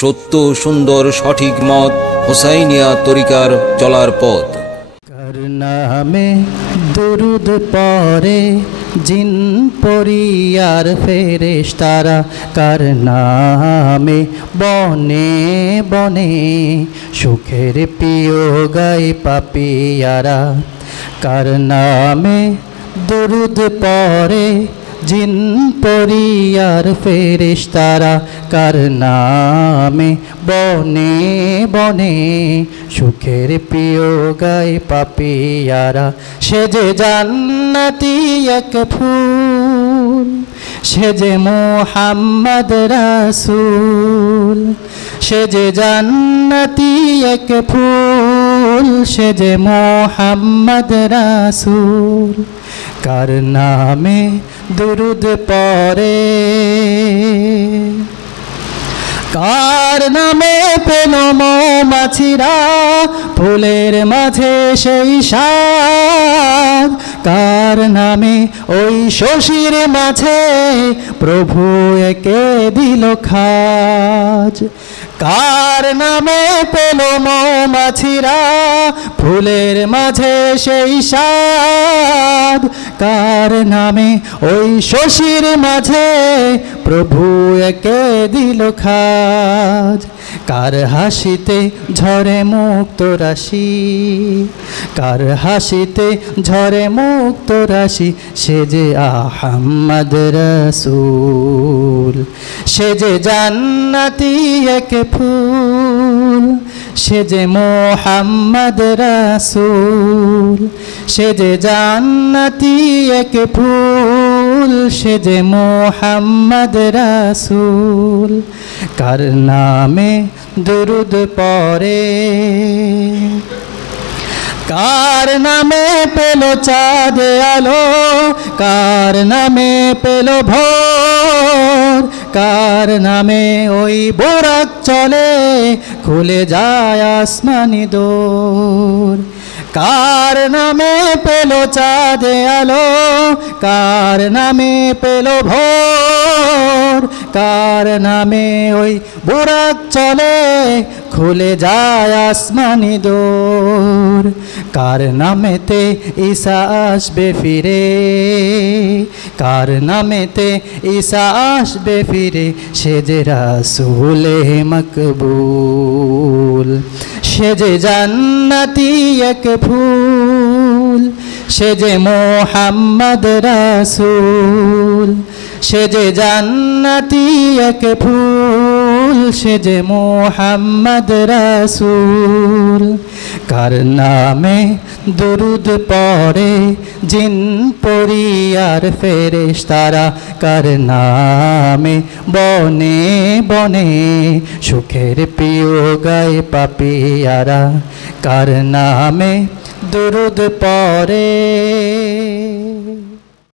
সত্য সুন্দর সঠিক মত হোসাইনিয়া তরিকার চলার পথ। কার নামে দুরুদ পড়ে জিন পরিয়ার ফেরেশতারা, কার নামে বনে বনে সুখের পিও গায় পাপিয়ারা। কার নামে দুরুদ পড়ে জিন পরিয়ার ফেরেশতারা, কার নামে বনে বনে সুখের প্রিয় গায় পাপিয়ারা। সে যে জান্নাতি এক ফুল, সে যে মুহাম্মদ রাসূল। সে যে জান্নাতি এক ফুল, সে যে মুহাম্মদ রাসূল। কার নামে দুরুদ পড়ে, কার নামে পেল মৌমাছিরা ফুলের মাঝে সেই স্বাদ। কার নামে ওই শশীর মাঝে প্রভু একে দিল খাজ। কার নামে পেল মৌমাছিরা ফুলের মাঝে সেই স্বাদ। কার নামে ওই শশীর মাঝে প্রভু একে দিল খাজ। কার হাসিতে ঝরে মুক্ত রাশি, কার হাসিতে ঝরে মুক্ত রাশি। সে যে আহমদ রাসূল, সে যে জান্নাতি এক ফুল, সে যে মুহাম্মদ রাসূল। সে যে জান্নাতি এক ফুল, সে যে মুহাম্মদ রাসূল। কার নামে দুরুদ পড়ে, কার নামে পেল চাঁদ আলো, কার নামে পেল ভোর। কার নামে ওই বোরাক চলে খুলে যায় আসমানি দোর। কার নামে পেল চাঁদ আলো, কার নামে পেল ভোর। কার নামে ওই বোরাক চলে খুলে যায় আসমানি দোর। কার নামেতে ঈসা আসবে ফিরে, কার নামেতে ঈসা আসবে ফিরে। সে যে রাসূলে মকবুল, সে যে জান্নাতি এক ফুল, সে যে মুহাম্মদ রাসূল। সে যে জান্নাতি এক ফুল, সে যে মুহাম্মদ রাসূল। কার নামে দুরুদ পড়ে জিন পরিয়ার ফেরেশতারা, কার নামে বনে বনে সুখের প্রিয় গায় পাপিয়ারা। কার নামে দুরুদ পড়ে।